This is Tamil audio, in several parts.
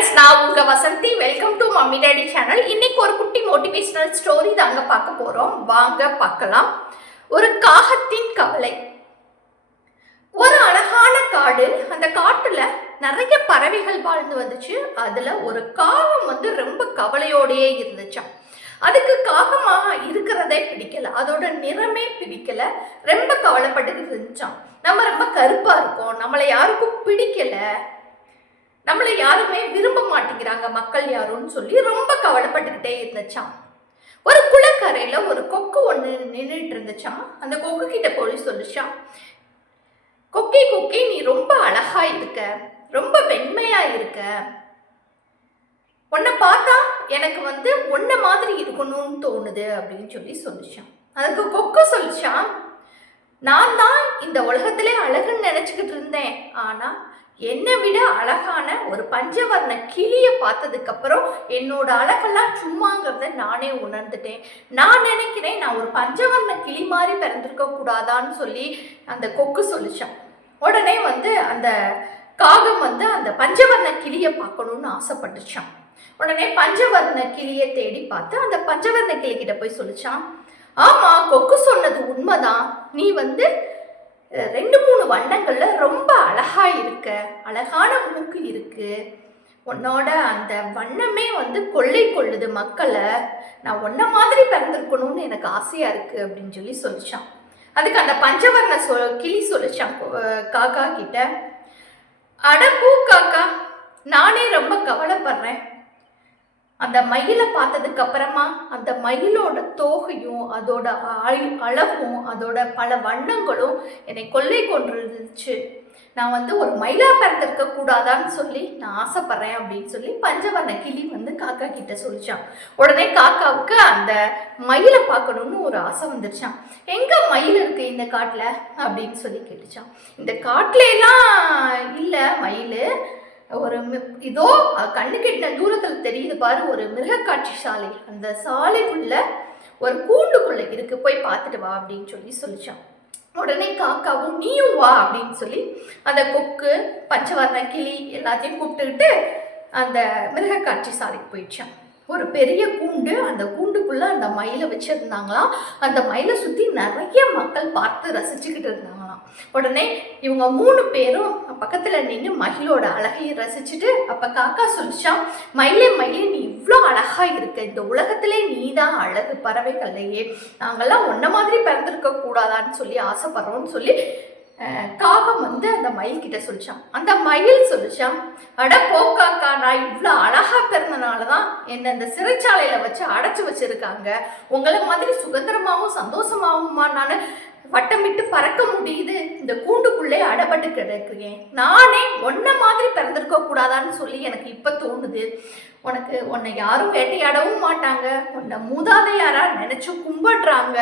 ஃப்ரெண்ட்ஸ், நான் உங்க Vasanthi. Welcome to mummy daddy channel. இன்னைக்கு ஒரு குட்டி மோட்டிவேஷனல் ஸ்டோரி தாங்க பார்க்க போறோம். வாங்க பார்க்கலாம். ஒரு காகத்தின் கவலை. ஒரு அழகான காடு. அந்த காட்டுல நிறைய பறவைகள் வாழ்ந்து வந்துச்சு. அதுல ஒரு காகம் ரொம்ப கவலையோடையே இருந்துச்சாம். அதுக்கு காகமாக இருக்கிறதே பிடிக்கல, அதோட நிறமே பிடிக்கல, ரொம்ப கவலைப்பட்டு இருந்துச்சாம். நம்ம ரொம்ப கருப்பா இருக்கோம், நம்மளை யாருக்கும் பிடிக்கல, நம்மளை யாருமே விரும்ப மாட்டேங்கிறாங்க மக்கள் யாருன்னு சொல்லி ரொம்ப கவலைப்பட்டுக்கிட்டே இருந்துச்சான். ஒரு குளக்கரையில ஒரு கொக்கு ஒண்ணு நின்றுட்டு இருந்துச்சான். அந்த கொக்கு கிட்ட போய் சொல்லிச்சான், கொக்கி கொக்கி, நீ ரொம்ப அழகா இருக்க, ரொம்ப வெண்மையா இருக்க, உன்னை பார்த்தா எனக்கு உன்ன மாதிரி இருக்கணும்னு தோணுது அப்படின்னு சொல்லி சொல்லிச்சான். அதுக்கு கொக்கு சொல்லிச்சான், நான் தான் இந்த உலகத்திலே அழகுன்னு நினைச்சுக்கிட்டு இருந்தேன், ஆனா என்னை விட அழகான ஒரு பஞ்சவர்ண கிளியை பார்த்ததுக்கு அப்புறம் என்னோட அழகெல்லாம் சும்மாங்கிறத நானே உணர்ந்துட்டேன். நான் நினைக்கிறேன் நான் ஒரு பஞ்சவர்ண கிளி மாதிரி பிறந்திருக்க கூடாதான்னு சொல்லி அந்த கொக்கு சொல்லிச்சான். உடனே அந்த காகம் அந்த பஞ்சவர்ண கிளியை பார்க்கணும்னு ஆசைப்பட்டுச்சான். உடனே பஞ்சவர்ண கிளியை தேடி பார்த்து அந்த பஞ்சவர்ண கிளி கிட்ட போய் சொல்லிச்சான், ஆமா, கொக்கு சொன்னது உண்மைதான், நீ 2-3 வண்ணங்கள்ல ரொம்ப அழகா இருக்க, அழகான மூக்கு இருக்கு, உன்னோட அந்த வண்ணமே கொள்ளை கொள்ளுது மக்களை, நான் உன்ன மாதிரி பிறந்திருக்கணும்னு எனக்கு ஆசையா இருக்கு அப்படின்னு சொல்லி சொல்லிச்சான். அதுக்கு அந்த பஞ்சவர்ண கிளி சொல்லிச்சான் காக்கா கிட்ட, அட பூ காக்கா, நானே ரொம்ப கவலைப்படுறேன். அந்த மயிலை பார்த்ததுக்கு அப்புறமா அந்த மயிலோட தோகையும் அதோட அழகும் அதோட பல வண்ணங்களும் என்னை கொள்ளை கொண்டிருந்துச்சு. நான் ஒரு மயிலா பிறந்திருக்க கூடாதான்னு சொல்லி நான் ஆசைப்படுறேன் அப்படின்னு சொல்லி பஞ்சவர்ண கிளி காக்கா கிட்ட சொல்லிச்சான். உடனே காக்காவுக்கு அந்த மயிலை பார்க்கணும்னு ஒரு ஆசை வந்துருச்சான். எங்க மயில் இருக்கு இந்த காட்டுல அப்படின்னு சொல்லி கேட்டுச்சான். இந்த காட்டுல எல்லாம் இல்ல மயில், ஒரு இதோ கண்ணு கெட்டின தூரத்தில் தெரியுது பாரு ஒரு மிருகக்காட்சி சாலை, அந்த சாலைக்குள்ள ஒரு கூண்டுக்குள்ள இருக்கு, போய் பார்த்துட்டு வா அப்படின்னு சொல்லி சொல்லிச்சான். உடனே காக்காவும் நீயும் வா அப்படின்னு சொல்லி அந்த கொக்கு பஞ்சவர்ண கிளி எல்லாத்தையும் கூப்பிட்டுக்கிட்டு அந்த மிருகக்காட்சி சாலைக்கு போயிடுச்சான். ஒரு பெரிய கூண்டு, அந்த கூண்டுக்குள்ள அந்த மயிலை வச்சிருந்தாங்களாம். அந்த மயிலை சுத்தி நிறைய மக்கள் பார்த்து ரசிச்சுக்கிட்டு இருந்தாங்களாம். உடனே இவங்க 3 பேரும் பக்கத்துல நின்று மயிலோட அழகையை ரசிச்சுட்டு அப்ப காக்கா சொல்லிச்சான், மயிலே மயிலே, நீ இவ்வளோ அழகா இருக்க, இந்த உலகத்திலே நீ தான் அழகு, பறவைகள்லையே நாங்கெல்லாம் உன்ன மாதிரி பிறந்திருக்க கூடாதான்னு சொல்லி ஆசைப்படுறோம்னு சொல்லி காகம் அந்த மயில் கிட்ட சொல்லிச்சான். அந்த மயில் சொல்லிச்சான், அட போக்காக்கா, நான் இவ்வளோ அழகா பிறந்தனாலதான் என்ன இந்த சிறைச்சாலையில வச்சு அடைச்சு வச்சிருக்காங்க, உங்களை மாதிரி சுதந்திரமாகவும் சந்தோஷமாகவுமா நான் வட்டமிட்டு பறக்க முடியுது, இந்த கூண்டுக்குள்ளே அடைபட்டு கிடக்குறேன், நானே உன்ன மாதிரி பிறந்திருக்க கூடாதான்னு சொல்லி எனக்கு இப்ப தோணுது, உன்னை யாரும் வேட்டையாடவும் மாட்டாங்க, உன்னை மூதாதையாரா நினைச்சு கும்பிடுறாங்க,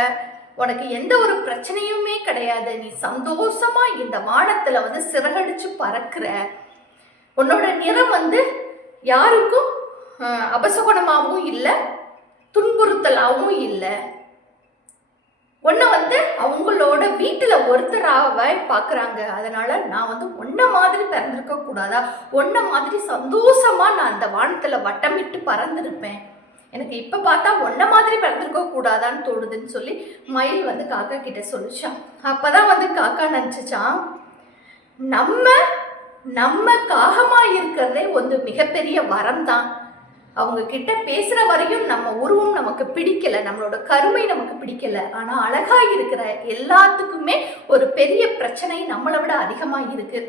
உனக்கு எந்த ஒரு பிரச்சனையுமே கிடையாது, நீ சந்தோஷமா இந்த வானத்துல சிறகடிச்சு பறக்குற, உன்னோட நிறம் யாருக்கும் அபசகுணமாகவும் இல்லை, துன்புறுத்தலாகவும் இல்லை, உன்னை அவங்களோட வீட்டுல ஒருத்தராக பாக்குறாங்க, அதனால நான் உன்ன மாதிரி பிறந்திருக்க கூடாதா, உன்ன மாதிரி சந்தோஷமா நான் அந்த வானத்துல வட்டமிட்டு பறந்திருப்பேன், எனக்கு இப்ப பார்த்தா உன்ன மாதிரி பிறந்திருக்க கூடாதான்னு தோணுதுன்னு சொல்லி மயில் காக்கா கிட்ட சொல்லிச்சான். அப்பதான் காக்கா நினைச்சுச்சான், நம்ம காகமா இருக்கிறதே மிகப்பெரிய வரம் தான், அவங்க கிட்ட பேசுற வரையும் நம்ம உருவம் நமக்கு பிடிக்கல, நம்மளோட கருமை நமக்கு பிடிக்கல, ஆனா அழகா இருக்கிற எல்லாத்துக்குமே ஒரு பெரிய பிரச்சனை நம்மளை விட அதிகமா இருக்கு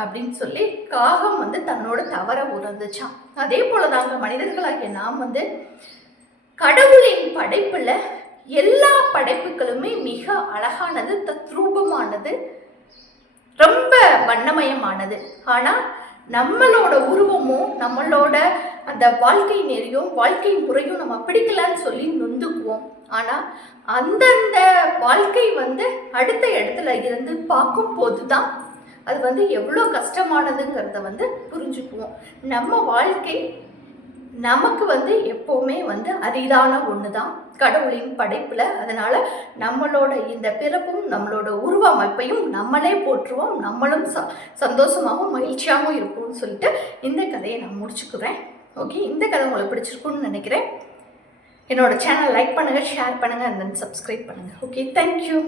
அப்படின்னு சொல்லி காகம் தன்னோட தவற உணர்ந்துச்சான். அதே போலதாங்க மனிதர்களாகிய நாம் கடவுளின் படைப்புல எல்லா படைப்புகளுமே மிக அழகானது, தத்ரூபமானது, ரொம்ப வண்ணமயமானது. ஆனா நம்மளோட உருவமும் நம்மளோட அந்த வாழ்க்கை நெறியும் வாழ்க்கை முறையும் நம்ம பிடிக்கலன்னு சொல்லி நொந்துக்குவோம். ஆனா அந்தந்த வாழ்க்கை அடுத்த இடத்துல இருந்து பார்க்கும் போதுதான் அது எவ்வளோ கஷ்டமானதுங்கிறத புரிஞ்சுக்குவோம். நம்ம வாழ்க்கை நமக்கு வந்து எப்போவுமே வந்து அரிதான ஒன்று தான் கடவுளின் படைப்பில். அதனால் நம்மளோட இந்த பிறப்பும் நம்மளோட உருவ அமைப்பையும் நம்மளே போற்றுவோம், நம்மளும் சந்தோஷமாகவும் மகிழ்ச்சியாகவும் இருப்போம்னு சொல்லிட்டு இந்த கதையை நான் முடிச்சுக்குவேன். ஓகே, இந்த கதை உங்களுக்கு பிடிச்சிருக்குன்னு நினைக்கிறேன். என்னோட சேனல் லைக் பண்ணுங்கள், ஷேர் பண்ணுங்கள், அண்ட் தென் சப்ஸ்கிரைப் பண்ணுங்கள். Okay, thank you.